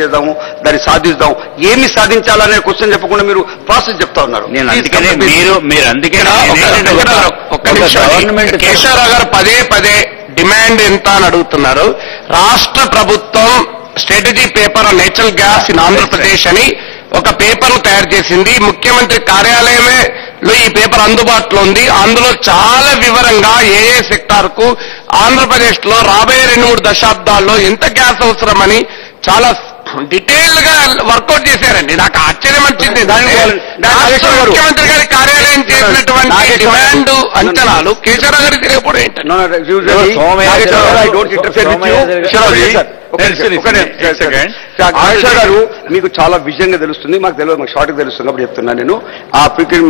చేద్దాము, దాన్ని సాధిద్దాం, ఏమి సాధించాలనే క్వశ్చన్ చెప్పకుండా మీరు ప్రాసెస్ చెప్తా ఉన్నారు. కేశవరావు గారు పదే పదే డిమాండ్ ఎంత అని అడుగుతున్నారు. రాష్ట్ర ప్రభుత్వం strategy paper on natural gas in Andhra Pradesh అని ఒక పేపర్ తయారు చేసింది. ముఖ్యమంత్రి కార్యాలయమే ఈ పేపర్ అందుబాటులో ఉంది. అందులో చాలా వివరంగా ఏ సెక్టార్ కు ఆంధ్రప్రదేశ్ లో రాబోయే 2-3 దశాబ్దాల్లో ఎంత గ్యాస్ అవసరమని చాలా డీటెయిల్డ్ గా వర్కౌట్ చేశారండి. నాకు ఆశ్చర్యం వచ్చింది. ముఖ్యమంత్రి గారి కార్యాలయం చేసినటువంటి డిమాండ్ అంచనాలు కేశవరావు గారికి తెలియకపోవడం ఏంటంటే ఆశా గారు మీకు చాలా విజయంగా తెలుస్తుంది, మాకు తెలియదు, మాకు షార్ట్ గా తెలుస్తుంది కాబట్టి చెప్తున్నా నేను. ఆ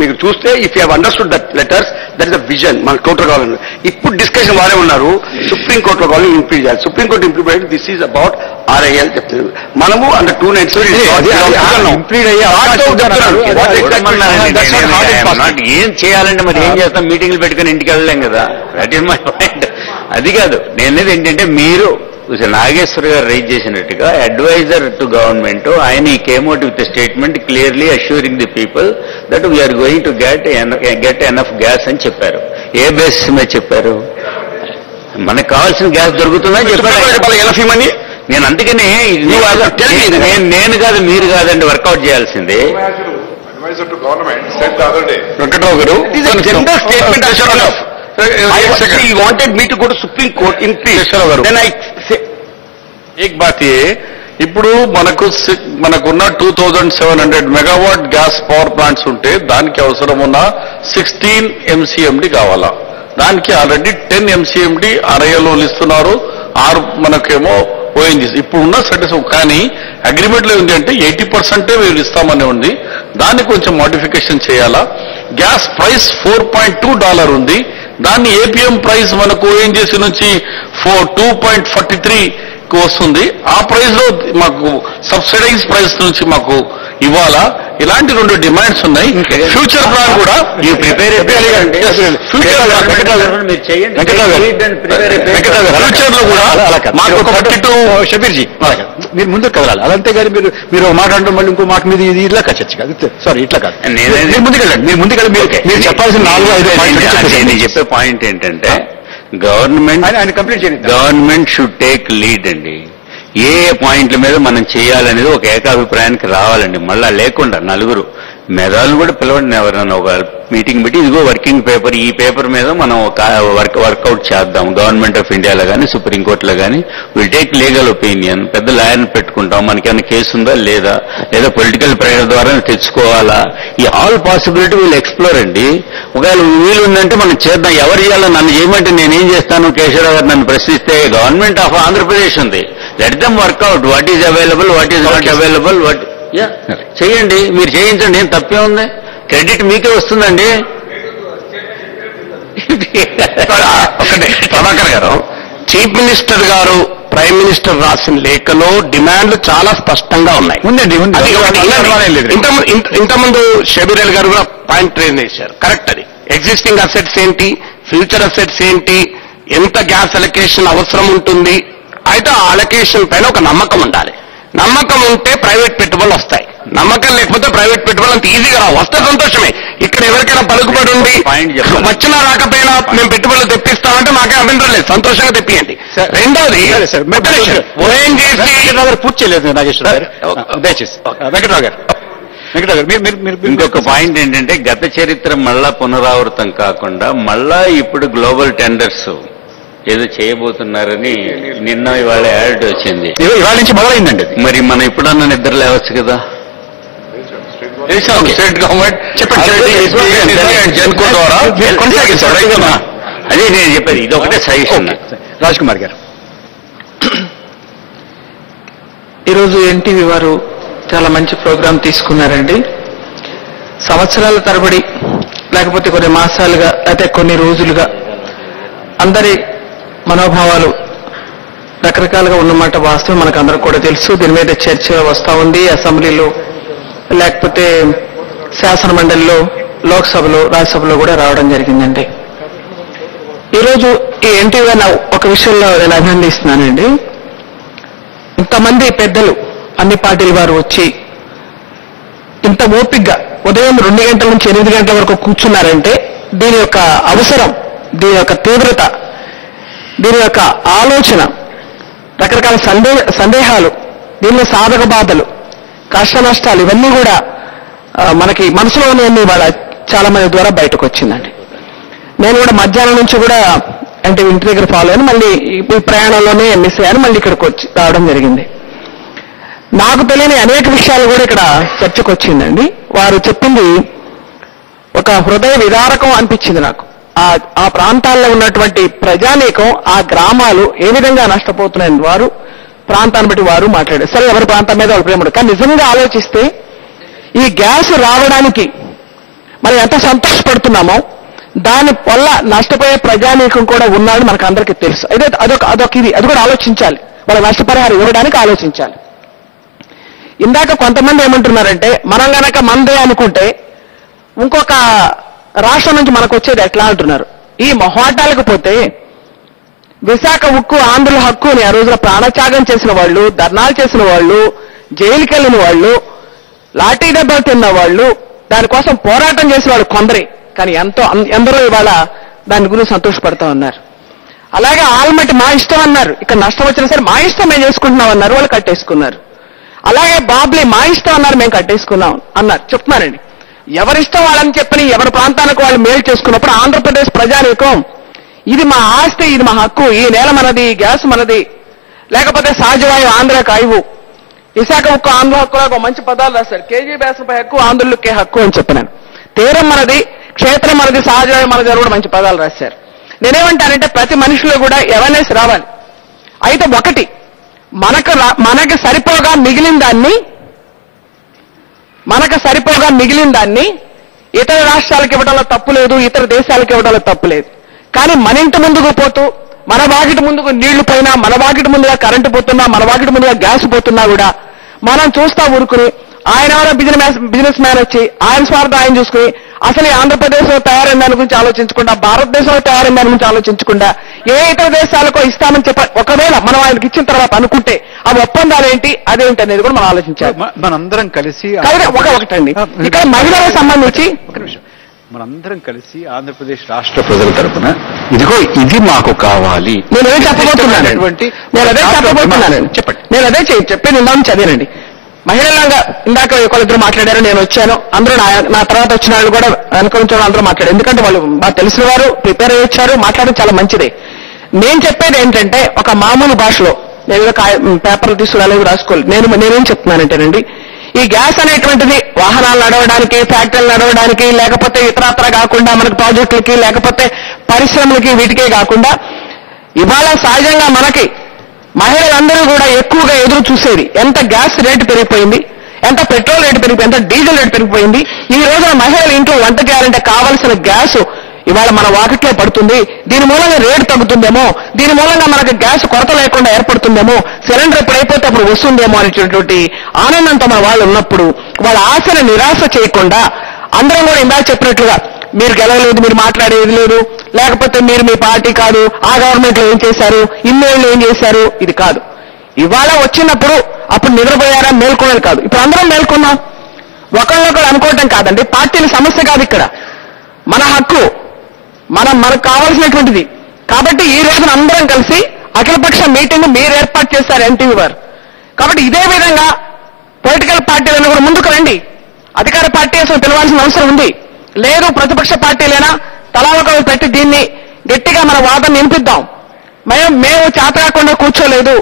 మీకు చూస్తే if you have understood that letters that is the vision. మనకు టోటల్ కావాలని ఇప్పుడు డిస్కషన్ వారే ఉన్నారు. సుప్రీంకోర్టులో కావాలని ఇంప్రూవ్ చేయాలి. సుప్రీంకోర్టు ఇంప్రూవ్ అయ్యి దిస్ ఈజ్ అబౌట్ RIL చెప్తున్నారు. మనము అండర్ 297 ఏం చేయాలంటే మరి ఏం చేస్తాం, మీటింగ్లు పెట్టుకుని ఇంటికి వెళ్ళలేం కదా. That is my point. అది కాదు నేనేది ఏంటంటే, మీరు నాగేశ్వర్ గారు రైజ్ చేసినట్టుగా అడ్వైజర్ టు గవర్నమెంట్ ఆయన ఈ came out with statement clearly assuring the people that we are going to get enough gas అని చెప్పారు. ఏ బేసిస్ మీద చెప్పారు? మనకు కావాల్సిన గ్యాస్ దొరుకుతుందని చెప్పారు. నేను అందుకనే నేను కాదు మీరు కాదండి వర్కౌట్ చేయాల్సింది. వెంకట్రావు గారు he wanted me to go to Supreme Court in peace. Then I say, एक बात ये, ఇప్పుడు మనకున్న 2700 మెగావాట్ గ్యాస్ పవర్ ప్లాంట్స్ ఉంటే దానికి అవసరం ఉన్న 16 MCMD కావాలా. దానికి ఆల్రెడీ 10 MCMD RIL ఇస్తున్నారు, 6 మనకేమో ONGC. ఇప్పుడు ఉన్న స్టేటస్ కానీ అగ్రిమెంట్ లో ఉంది అంటే 80% వీళ్ళు ఇస్తామని ఉంది. దాన్ని కొంచెం మోడిఫికేషన్ చేయాలా. గ్యాస్ ప్రైస్ $4.2 ఉంది. దాన్ని APM ప్రైస్ మనకు ONGC నుంచి 2.43 వస్తుంది. ఆ ప్రైస్ లో మాకు సబ్సిడైజ్ ప్రైస్ నుంచి మాకు ఇవ్వాలా. ఇలాంటి 2 డిమాండ్స్ ఉన్నాయి. ఫ్యూచర్ ప్లాన్ కూడా ఫ్యూచర్ లో కూడా మాకు 32 షబీర్ జీ మీరు ముందుకు కదలాలి. అదంతే కానీ మీరు మాట్లాడడం మళ్ళీ ఇంకో మాట మీద ఇది ఇట్లా చర్చ కాదు. సారీ ఇట్లా కాదు. మీరు ముందుకెళ్ళండి. మీరు చెప్పాల్సిన 4-5 పాయింట్లు. నేను చెప్పే పాయింట్ ఏంటంటే గవర్నమెంట్ షుడ్ టేక్ లీడ్ అండి. ఏ పాయింట్ల మీద మనం చేయాలనేది ఒక ఏకాభిప్రాయానికి రావాలండి. మళ్ళా లేకుండా నలుగురు మెదాలను కూడా పిలవండి, ఎవరైనా ఒక మీటింగ్ పెట్టి ఇదిగో వర్కింగ్ పేపర్, ఈ పేపర్ మీద మనం వర్కౌట్ చేద్దాం. గవర్నమెంట్ ఆఫ్ ఇండియాలో కానీ సుప్రీంకోర్టులో కానీ విల్ టేక్ లీగల్ ఒపీనియన్. పెద్ద లాయర్ని పెట్టుకుంటాం, మనకేమైనా కేసు ఉందా లేదా పొలిటికల్ ప్రెషర్ ద్వారా తెచ్చుకోవాలా. ఈ ఆల్ పాసిబిలిటీ వీళ్ళు ఎక్స్ప్లోర్ అండి. ఒకవేళ వీలు ఉందంటే మనం చేద్దాం. ఎవరు చేయాలో నన్ను చేయమంటే నేనేం చేస్తాను? కేశవరావు గారు నన్ను ప్రశ్నిస్తే గవర్నమెంట్ ఆఫ్ ఆంధ్రప్రదేశ్ ఉంది, let them work out what is available, what is not available. చేయండి, మీరు చేయించండి, ఏం తప్పే ఉంది? క్రెడిట్ మీకే వస్తుందండి. ప్రభాకర్ గారు, చీఫ్ మినిస్టర్ గారు ప్రైమ్ మినిస్టర్ రాసిన లేఖలో డిమాండ్లు చాలా స్పష్టంగా ఉన్నాయి. ఇంతకుముందు షబీర్ అలీ గారు కూడా పాయింట్ రేజ్ చేశారు. కరెక్ట్. అది ఎగ్జిస్టింగ్ అసెట్స్ ఏంటి, ఫ్యూచర్ అసెట్స్ ఏంటి, ఎంత గ్యాస్ అలొకేషన్ అవసరం ఉంటుంది. అయితే ఆ అలొకేషన్ పైన ఒక నమ్మకం ఉండాలి. నమ్మకం ఉంటే ప్రైవేట్ పెట్టుబడులు వస్తాయి. నమ్మకం లేకపోతే ప్రైవేట్ పెట్టుబడులు అంత ఈజీగా రావు. వస్తే సంతోషమే. ఇక్కడ ఎవరికైనా పలుకుబడి ఉండి వచ్చినా రాకపోయినా మేము పెట్టుబడులు తెప్పిస్తామంటే మాకే అభ్యంతరం లేదు, సంతోషంగా తెప్పియండి. రెండోది ONGC పూర్తి చేయలేదు నాగేశ్వర గారు, దయచేసి వెంకట్రావు గారు. ఇంకొక పాయింట్ ఏంటంటే, గత చరిత్ర మళ్ళా పునరావృతం కాకుండా మళ్ళా ఇప్పుడు గ్లోబల్ టెండర్స్ ఏదో చేయబోతున్నారని నిన్న ఇవాళ యాడ్ వచ్చింది. ఇవాళ నుంచి మొదలైందండి. మరి మనం ఇప్పుడన్నా నిద్ర లేవచ్చు కదా. స్టేట్ గవర్నమెంట్ అదే నేను చెప్పేది, ఇది ఒకటే సజెషన్. రాజ్ కుమార్ గారు, ఈరోజు ఎన్టీవీ వారు చాలా మంచి ప్రోగ్రాం తీసుకున్నారండి. సంవత్సరాల తరబడి లేకపోతే కొన్ని మాసాలుగా లేకపోతే కొన్ని రోజులుగా అందరి మనోభావాలు రకరకాలుగా ఉన్నమాట వాస్తవం మనకు అందరూ కూడా తెలుసు. దీని మీద చర్చ వస్తూ ఉంది. అసెంబ్లీలో లేకపోతే శాసన మండలిలో, లోక్సభలో, రాజ్యసభలో కూడా రావడం జరిగిందండి. ఈరోజు ఈ ఎన్టీవీ ఒక విషయంలో నేను అభినందిస్తున్నానండి. ఇంతమంది పెద్దలు అన్ని పార్టీల వారు వచ్చి ఇంత ఓపికగా ఉదయం 2 గంటల నుంచి 8 గంటల వరకు కూర్చున్నారంటే దీని యొక్క అవసరం, దీని యొక్క తీవ్రత, దీని యొక్క ఆలోచన, రకరకాల సందేహాలు, దీనిలో సాధక బాధలు, కష్ట నష్టాలు ఇవన్నీ కూడా మనకి మనసులోనే వాళ్ళ చాలా మంది ద్వారా బయటకు వచ్చిందండి. నేను కూడా మధ్యాహ్నం నుంచి కూడా అంటే ఇంటి దగ్గర ఫాలో అయ్యాను, మళ్ళీ ఈ ప్రయాణంలోనే మిస్ అయ్యాను, మళ్ళీ ఇక్కడికి వచ్చి రావడం జరిగింది. నాకు తెలియని అనేక విషయాలు కూడా ఇక్కడ చర్చకు వచ్చిందండి. వారు చెప్పింది ఒక హృదయ విదారకం అనిపించింది నాకు. ఆ ప్రాంతాల్లో ఉన్నటువంటి ప్రజానీకం, ఆ గ్రామాలు ఏ విధంగా నష్టపోతున్నాయని వారు ప్రాంతాన్ని బట్టి వారు మాట్లాడారు. సరే, ఎవరి ప్రాంతం మీద వాళ్ళు ప్రేమ, కానీ నిజంగా ఆలోచిస్తే ఈ గ్యాస్ రావడానికి మనం ఎంత సంతోషపడుతున్నామో దాని వల్ల నష్టపోయే ప్రజానీకం కూడా ఉన్నాడని మనకు అందరికీ తెలుసు. అయితే అదొక ఇది, అది కూడా ఆలోచించాలి. వాళ్ళ నష్టపరిహారం ఇవ్వడానికి ఆలోచించాలి. ఇందాక కొంతమంది ఏమంటున్నారంటే మనం గనక మందే అనుకుంటే ఇంకొక రాష్ట్రం నుంచి మనకు వచ్చేది ఎట్లా అంటున్నారు. ఈ మొహాటాలకు పోతే విశాఖ ఉక్కు ఆంధ్రుల హక్కు అని ఆ రోజున ప్రాణత్యాగం చేసిన వాళ్ళు, ధర్నాలు చేసిన వాళ్ళు, జైలుకి వెళ్ళిన వాళ్ళు, లాఠీ దెబ్బలు తిన్న వాళ్ళు, దానికోసం పోరాటం చేసిన వాళ్ళు కొందరే, కానీ ఎందరో ఇవాళ దాని గురించి సంతోషపడతా ఉన్నారు. అలాగే ఆల్మట్టి మా ఇష్టం అన్నారు, ఇక్కడ నష్టం వచ్చినా సరే మా ఇష్టం మేము చేసుకుంటున్నాం అన్నారు, వాళ్ళు కట్టేసుకున్నారు. అలాగే బాబ్లీ మా ఇష్టం అన్నారు, మేము కట్టేసుకున్నాం అన్నారు. చెప్తున్నానండి, ఎవరిష్టం వాళ్ళని చెప్పని ఎవరి ప్రాంతానికి వాళ్ళు మేలు చేసుకున్నప్పుడు ఆంధ్రప్రదేశ్ ప్రజానీకం ఇది మా ఆస్తి, ఇది మా హక్కు, ఈ నేల మనది, ఈ గ్యాస్ మనది, లేకపోతే సహజవాయు ఆంధ్రకు ఐవు, విశాఖ ఉక్కు ఆంధ్ర హక్కు, మంచి పదాలు రాశారు. కేజీ బేసంపై హక్కు, ఆంధ్రులకే హక్కు అని చెప్పినాను. తీరం మనది, క్షేత్రం మనది, సహజవాయు మనది కూడా మంచి పదాలు రాశారు. నేనేమంటానంటే ప్రతి మనిషిలో కూడా అవేర్నెస్ రావాలి. అయితే ఒకటి మనకి సరిపోగా మిగిలిన దాన్ని ఇతర రాష్ట్రాలకు ఇవ్వడంలో తప్పు లేదు, ఇతర దేశాలకు ఇవ్వడంలో తప్పు లేదు. కానీ మన ఇంటి ముందుకు పోతూ, మన వాకిటి ముందుకు నీళ్లు పోయినా, మన వాకిటి ముందుగా కరెంటు పోతున్నా, మన వాకిటి ముందుగా గ్యాస్ పోతున్నా కూడా మనం చూస్తా ఊరుకుని ఆయన బిజినెస్ మ్యాన్ వచ్చి ఆయన స్వార్థం ఆయన చూసుకుని అసలు ఈ ఆంధ్రప్రదేశ్లో తయారైన దాని గురించి ఆలోచించకుండా, భారతదేశంలో తయారైన దాని గురించి ఆలోచించకుండా ఏ ఇతర దేశాలకో ఇస్తామని ఒకవేళ మనం ఆయనకి ఇచ్చిన తర్వాత అనుకుంటే ఆ ఒప్పందాలు ఏంటి, అదేంటి అనేది కూడా మనం ఆలోచించాలి. మనందరం కలిసి ఒకటండి, ఇక్కడ మహిళలకు సంబంధించి మనందరం కలిసి ఆంధ్రప్రదేశ్ రాష్ట్ర ప్రజల తరపున ఇదిగో ఇది మాకు కావాలి, నేను అదే చెప్పేది ఇందాక చదివానండి. మహిళలాగా ఇందాక ఒకరిద్దరు మాట్లాడారు, నేను వచ్చాను, అందరూ నా తర్వాత వచ్చిన వాళ్ళు కూడా వెనక నుంచి అందరూ మాట్లాడారు. ఎందుకంటే వాళ్ళు బాగా తెలిసిన వారు, ప్రిపేర్ అయ్యి వచ్చారు, మాట్లాడడం చాలా మంచిదే. నేను చెప్పేది ఏంటంటే ఒక మామూలు భాషలో, నేను పేపర్లు తీసుకురాలేదు, రాసుకోలేదు. నేనేం చెప్తున్నానంటేనండి, ఈ గ్యాస్ అనేటువంటిది వాహనాలు నడవడానికి, ఫ్యాక్టరీలు నడవడానికి, లేకపోతే ఇతరత్ర కాకుండా మనకు ప్రాజెక్టులకి, లేకపోతే పరిశ్రమలకి, వీటికే కాకుండా ఇవాళ సహజంగా మనకి మహిళలందరూ కూడా ఎక్కువగా ఎదురు చూసేది ఎంత గ్యాస్ రేటు పెరిగిపోయింది, ఎంత పెట్రోల్ రేటు పెరిగిపోయింది, ఎంత డీజిల్ రేటు పెరిగిపోయింది. ఈ రోజున మహిళలు ఇంట్లో వంట చేయాలంటే కావలసిన గ్యాస్ ఇవాళ మన వాకిట్లో పడుతుంది. దీని మూలంగా రేటు తగ్గుతుందేమో, దీని మూలంగా మనకు గ్యాస్ కొరత లేకుండా ఏర్పడుతుందేమో, సిలిండర్ ఎప్పుడైపోతే అప్పుడు వస్తుందేమో అనేటువంటి ఆనందంతో మన వాళ్ళు ఉన్నప్పుడు వాళ్ళ ఆశను నిరాశ చేయకుండా అందరం కూడా ఇందాక చెప్పినట్లుగా మీరు గెలవలేదు, మీరు మాట్లాడేది లేదు, లేకపోతే మీరు మీ పార్టీ కాదు, ఆ గవర్నమెంట్ లో ఏం చేశారు, ఇన్నేళ్ళు ఏం చేశారు, ఇది కాదు. ఇవాళ వచ్చినప్పుడు అప్పుడు నిద్రపోయారా, మేల్కొనేది కాదు. ఇప్పుడు అందరం మేల్కొన్నాం. ఒకళ్ళొకళ్ళు అనుకోవటం కాదండి, పార్టీల సమస్య కాదు ఇక్కడ, మన హక్కు, మనకు కావాల్సినటువంటిది. కాబట్టి ఈ రోజున అందరం కలిసి అఖిలపక్ష మీటింగ్ మీరు ఏర్పాటు చేశారు ఎన్టీవీ వారు. కాబట్టి ఇదే విధంగా పొలిటికల్ పార్టీలను కూడా ముందుకు రండి. అధికార పార్టీ అసలు పిలవాల్సిన అవసరం ఉంది లేదు, ప్రతిపక్ష పార్టీలైనా తలా ఒకరు పెట్టి దీన్ని గట్టిగా మన వాదన వినిపిద్దాం. మేము చేత కాకుండా కూర్చోలేదు,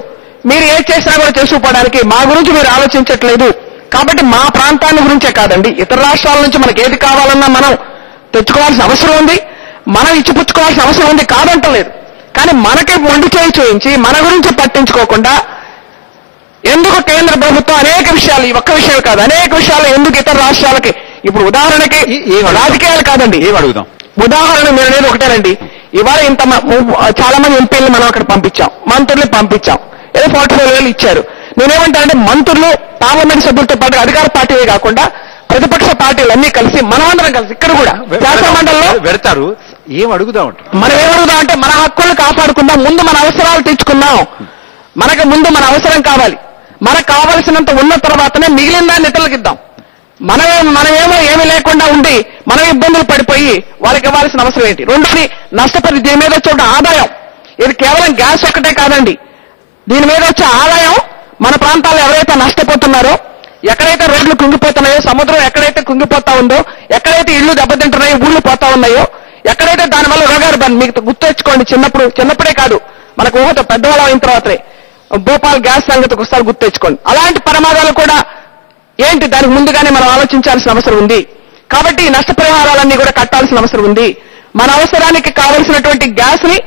మీరు ఏం చేసినా కూడా చేసుకుపోవడానికి మా గురించి మీరు ఆలోచించట్లేదు. కాబట్టి మా ప్రాంతాన్ని గురించే కాదండి, ఇతర రాష్ట్రాల నుంచి మనకి ఏది కావాలన్నా మనం తెచ్చుకోవాల్సిన అవసరం ఉంది, మనం ఇచ్చిపుచ్చుకోవాల్సిన అవసరం ఉంది, కాదంటలేదు. కానీ మనకి మొండి చేయి చూయించి మన గురించి పట్టించుకోకుండా ఎందుకు కేంద్ర ప్రభుత్వం అనేక విషయాలు, ఈ ఒక్క విషయం కాదు, అనేక విషయాలు ఎందుకు ఇతర రాష్ట్రాలకి, ఇప్పుడు ఉదాహరణకి రాజకీయాలు కాదండి, ఏం అడుగుదాం, ఉదాహరణ మీరు అనేది ఒకటేనండి. ఇవాళ ఇంత చాలా మంది ఎంపీలు మనం అక్కడ పంపించాం, మంత్రులు పంపించాం, ఏదో 45,000 ఇచ్చారు. నేనేమంటానంటే మంత్రులు, పార్లమెంట్ సభ్యులతో పాటు అధికార పార్టీలే కాకుండా ప్రతిపక్ష పార్టీలు అన్ని కలిసి మనమందరం కలిసి ఇక్కడ కూడా శాసనమండలిలో పెడతారు. ఏం అడుగుదాం, మనం ఏమడుగుదాం అంటే మన హక్కులను కాపాడుకుందాం, ముందు మన అవసరాలు తీర్చుకుందాం. మనకు ముందు మన అవసరం కావాలి, మనకు కావలసినంత ఉన్న తర్వాతనే మిగిలిన దాన్ని ఇతరులకు ఇద్దాం. మనమేమో ఏమీ లేకుండా ఉండి మనం ఇబ్బందులు పడిపోయి వాళ్ళకి ఇవ్వాల్సిన అవసరం ఏంటి? రెండోది నష్టపరి దీని మీద వచ్చే ఆదాయం, ఇది కేవలం గ్యాస్ ఒక్కటే కాదండి, దీని మీద వచ్చే ఆదాయం మన ప్రాంతాల్లో ఎవరైతే నష్టపోతున్నారో, ఎక్కడైతే రోడ్లు కుంగిపోతున్నాయో, సముద్రం ఎక్కడైతే కుంగిపోతా ఉందో, ఎక్కడైతే ఇళ్లు దెబ్బతింటున్నాయో, ఊళ్ళు పోతా ఉన్నాయో, ఎక్కడైతే దానివల్ల రోగాలు మీకు గుర్తెచ్చుకోండి. చిన్నప్పుడే కాదు, మనకు ఊహతో పెద్దవాళ్ళం అయిన తర్వాతనే భోపాల్ గ్యాస్ సంగతికి ఒకసారి గుర్తు తెచ్చుకోండి. అలాంటి ప్రమాదాలు కూడా ఏంటి, దానికి ముందుగానే మనం ఆలోచించాల్సిన అవసరం ఉంది. కాబట్టి ఈ నష్టపరిహారాలన్నీ కూడా కట్టాల్సిన అవసరం ఉంది. మన అవసరానికి కావలసినటువంటి గ్యాస్ ని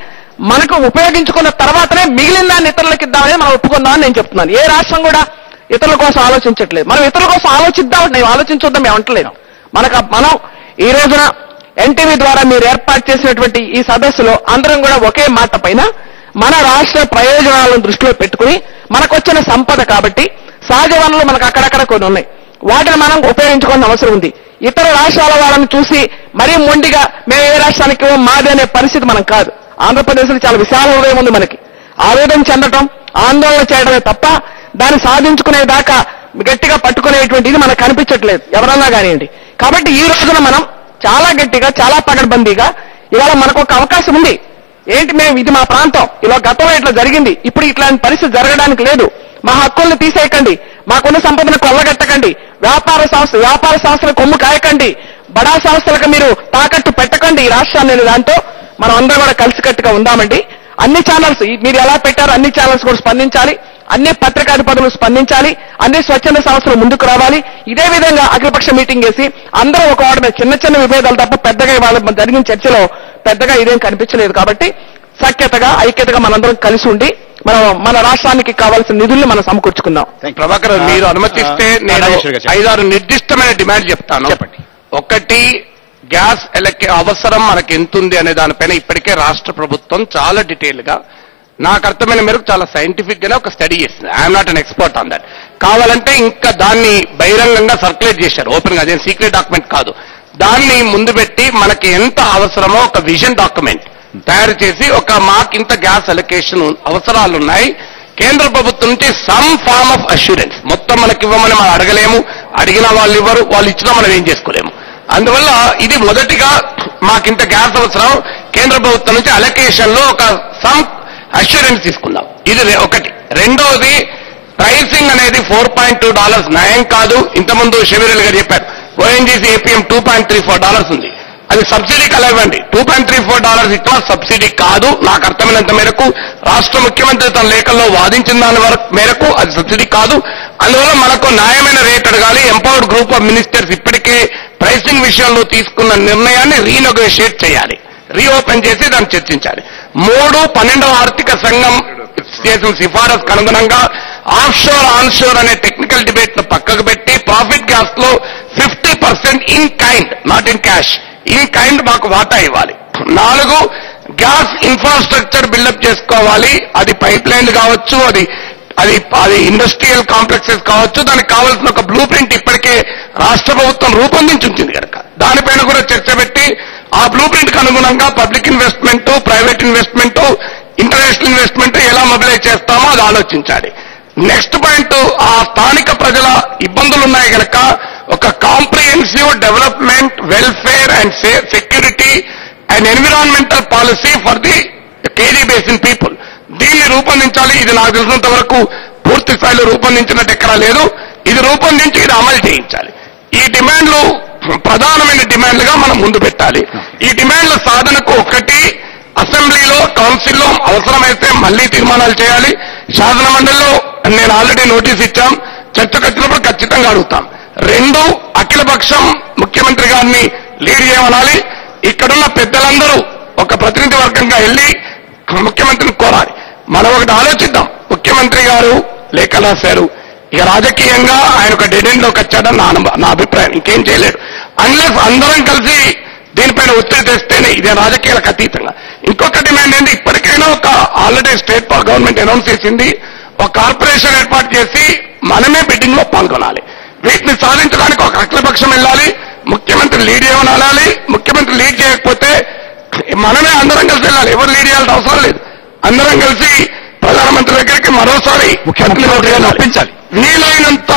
మనకు ఉపయోగించుకున్న తర్వాతనే మిగిలిన దాన్ని ఇతరులకు ఇద్దామని మనం ఒప్పుకుందామని నేను చెప్తున్నాను. ఏ రాష్ట్రం కూడా ఇతరుల కోసం ఆలోచించట్లేదు. మనం ఇతరుల కోసం ఆలోచిద్దాం, నేను ఆలోచించొద్దాం మేము అంటలేను. మనం ఈ రోజున ఎన్టీవీ ద్వారా మీరు ఏర్పాటు చేసినటువంటి ఈ సదస్సులో అందరం కూడా ఒకే మాట పైన మన రాష్ట్ర ప్రయోజనాలను దృష్టిలో పెట్టుకుని, మనకు వచ్చిన సంపద కాబట్టి సహజ వనరులు మనకు అక్కడక్కడ కొన్ని ఉన్నాయి, వాటిని మనం ఉపయోగించుకోవాల్సిన అవసరం ఉంది. ఇతర రాష్ట్రాల వాళ్ళని చూసి మరీ మొండిగా మేము ఏ రాష్ట్రానికి మాది అనే పరిస్థితి మనం కాదు. ఆంధ్రప్రదేశ్లో చాలా విశాల హృదయం ఉంది మనకి. ఆవేదన చెందటం, ఆందోళన చేయడమే తప్ప దాన్ని సాధించుకునేదాకా గట్టిగా పట్టుకునేటువంటి ఇది మనకు కనిపించట్లేదు ఎవరన్నా కానివ్వండి. కాబట్టి ఈ రోజున మనం చాలా గట్టిగా, చాలా పకడ్బందీగా ఇవాళ మనకు ఒక అవకాశం ఉంది. ఏంటి, మేము ఇది మా ప్రాంతం, ఇలా గతంలో ఇట్లా జరిగింది, ఇప్పుడు ఇట్లాంటి పరిస్థితి జరగడానికి లేదు, మా హక్కుల్ని తీసేయకండి, మాకున్న సంపదను కొల్లగట్టకండి, వ్యాపార సంస్థల కొమ్ము కాయకండి, బడా సంస్థలకు మీరు తాకట్టు పెట్టకండి ఈ రాష్ట్రాన్ని. దాంతో మనం అందరం కూడా కలిసికట్టుగా ఉందామండి. అన్ని ఛానల్స్ మీరు ఎలా పెట్టారో అన్ని ఛానల్స్ కూడా స్పందించాలి, అన్ని పత్రికాధిపతులు స్పందించాలి, అన్ని స్వచ్ఛంద సంస్థలు ముందుకు రావాలి. ఇదే విధంగా అఖిలపక్ష మీటింగ్ చేసి అందరూ ఒక వాడి మీద చిన్న విభేదాలు తప్ప పెద్దగా ఇవాళ జరిగిన చర్చలో పెద్దగా ఇదేం కనిపించలేదు. కాబట్టి సఖ్యతగా, ఐక్యతగా మనందరం కలిసి ఉండి మన రాష్ట్రానికి కావాల్సిన నిధుల్ని మనం సమకూర్చుకుందాం. ప్రభాకర్, మీరు అనుమతిస్తే నేను 5-6 నిర్దిష్టమైన డిమాండ్ చెప్తాను. చెప్పండి. ఒకటి, గ్యాస్ అవసరం మనకి ఎంతుంది అనే దానిపైన ఇప్పటికే రాష్ట్ర ప్రభుత్వం చాలా డీటెయిల్ గా, నాకు అర్థమైన మేరకు చాలా సైంటిఫిక్ గానే ఒక స్టడీ చేసింది. I'm not an expert on that. కావాలంటే ఇంకా దాన్ని బహిరంగంగా సర్క్యులేట్ చేశారు ఓపెన్ గా, అదేం సీక్రెట్ డాక్యుమెంట్ కాదు. దాన్ని ముందు పెట్టి మనకి ఎంత అవసరమో ఒక విజన్ డాక్యుమెంట్ తయారు చేసి, మాకింత గ్యాస్ అలొకేషన్ అవసరాలు ఉన్నాయి, కేంద్ర ప్రభుత్వం నుంచి సమ్ ఫార్మ్ ఆఫ్ అష్యూరెన్స్, మొత్తం మనకి ఇవ్వమని మనం అడగలేము, అడిగిన వాళ్ళు ఇవ్వరు, వాళ్ళు ఇచ్చినా మనం ఏం చేసుకోలేము. అందువల్ల ఇది మొదటిగా మాకింత గ్యాస్ అవసరం, కేంద్ర ప్రభుత్వం నుంచి అలొకేషన్ లో ఒక సమ్ అష్యూరెన్స్ తీసుకుందాం. ఇది ఒకటి. రెండోది, ప్రైసింగ్ అనేది $4.2 న్యాయం కాదు. ఇంతకుముందు షబీరుల్ గారు చెప్పారు, ఓఎన్జీసీ ఏపీఎం $2.34 ఉంది, అది సబ్సిడీ కలవండి. $2.34 ఇట్లా సబ్సిడీ కాదు. నాకు అర్థమైనంత మేరకు రాష్ట్ర ముఖ్యమంత్రి తన లేఖల్లో వాదించిన దాని మేరకు అది సబ్సిడీ కాదు. అందువల్ల మనకు న్యాయమైన రేట్ అడగాలి. ఎంపవర్డ్ గ్రూప్ ఆఫ్ మినిస్టర్స్ ఇప్పటికే ప్రైసింగ్ విషయంలో తీసుకున్న నిర్ణయాన్ని రీనెగోషియేట్ చేయాలి, రీఓపెన్ చేసి దాన్ని చర్చించాలి. 12వ ఆర్థిక సంఘం చేసిన సిఫారసుకు అనుగుణంగా ఆఫ్షోర్ ఆన్షోర్ అనే టెక్నికల్ డిబేట్ ను పక్కకు పెట్టి ప్రాఫిట్ గ్యాస్ లో 50% in kind, not in cash, in kind మాకు వాటా ఇవ్వాలి. 4, గ్యాస్ ఇన్ఫ్రాస్ట్రక్చర్ బిల్డప్ చేసుకోవాలి. అది పైప్ లైన్లు కావచ్చు, అది ఇండస్ట్రియల్ కాంప్లెక్సెస్ కావచ్చు, దానికి కావాల్సిన ఒక బ్లూ ప్రింట్ ఇప్పటికే రాష్ట్ర ప్రభుత్వం రూపొందించి ఉంచింది కనుక దానిపైన కూడా చర్చ పెట్టి ఆ బ్లూ ప్రింట్ కు అనుగుణంగా public investment, private investment, international investment ఎలా మొబిలైజ్ చేస్తామో అది ఆలోచించాలి. నెక్స్ట్ పాయింట్, ఆ స్థానిక ప్రజల ఇబ్బందులు ఉన్నాయి కనుక ఒక comprehensive development, welfare and security and environmental policy for the KG basin people, దీన్ని రూపొందించాలి. ఇది నాకు తెలిసినంత వరకు పూర్తి స్థాయిలో రూపొందించినట్టు ఎక్కడా లేదు. ఇది రూపొందించి ఇది అమలు చేయించాలి. ఈ డిమాండ్లు ప్రధానమైన డిమాండ్లుగా మనం ముందు పెట్టాలి. ఈ డిమాండ్ల సాధనకు ఒకటి, అసెంబ్లీలో, కౌన్సిల్లో అవసరమైతే మళ్లీ తీర్మానాలు చేయాలి. శాసన మండలిలో నేను ఆల్రెడీ నోటీస్ ఇచ్చాం, చర్చకు వచ్చినప్పుడు ఖచ్చితంగా అడుగుతాం. 2, అఖిలపక్షం ముఖ్యమంత్రి గారిని లీడ్ చేయమనాలి. ఇక్కడున్న పెద్దలందరూ ఒక ప్రతినిధి వర్గంగా వెళ్లి ముఖ్యమంత్రిని కోరాలి. మనం ఒకటి ఆలోచిద్దాం, ముఖ్యమంత్రి గారు లేఖలు రాశారు, ఇక రాజకీయంగా ఆయన ఒక డెడ్ ఎండ్ లోకి వచ్చాడని నా అభిప్రాయం. ఇంకేం చేయలేడు అన్లెస్ అందరం కలిసి దీనిపైన ఒత్తిడి తెస్తేనే, ఇదే రాజకీయాలకు అతీతంగా. ఇంకొక డిమాండ్ ఏంటి, ఇప్పటికైనా ఒక ఆల్రెడీ స్టేట్ గవర్నమెంట్ అనౌన్స్ చేసింది, ఒక కార్పొరేషన్ ఏర్పాటు చేసి మనమే బిడ్డింగ్ లో పాల్గొనాలి. వీటిని సాధించడానికి ఒక అఖిలపక్షం వెళ్ళాలి, ముఖ్యమంత్రి లీడ్ చేయమనాలి. ముఖ్యమంత్రి లీడ్ చేయకపోతే మనమే అందరం కలిసి వెళ్ళాలి, ఎవరు లీడ్ చేయాల్సిన అవసరం లేదు. అందరం కలిసి ప్రధానమంత్రి ముఖ్యమంత్రి దగ్గరికి మరోసారి ముఖ్యమంత్రి గారిని ఒప్పించాలి. వీలైనంత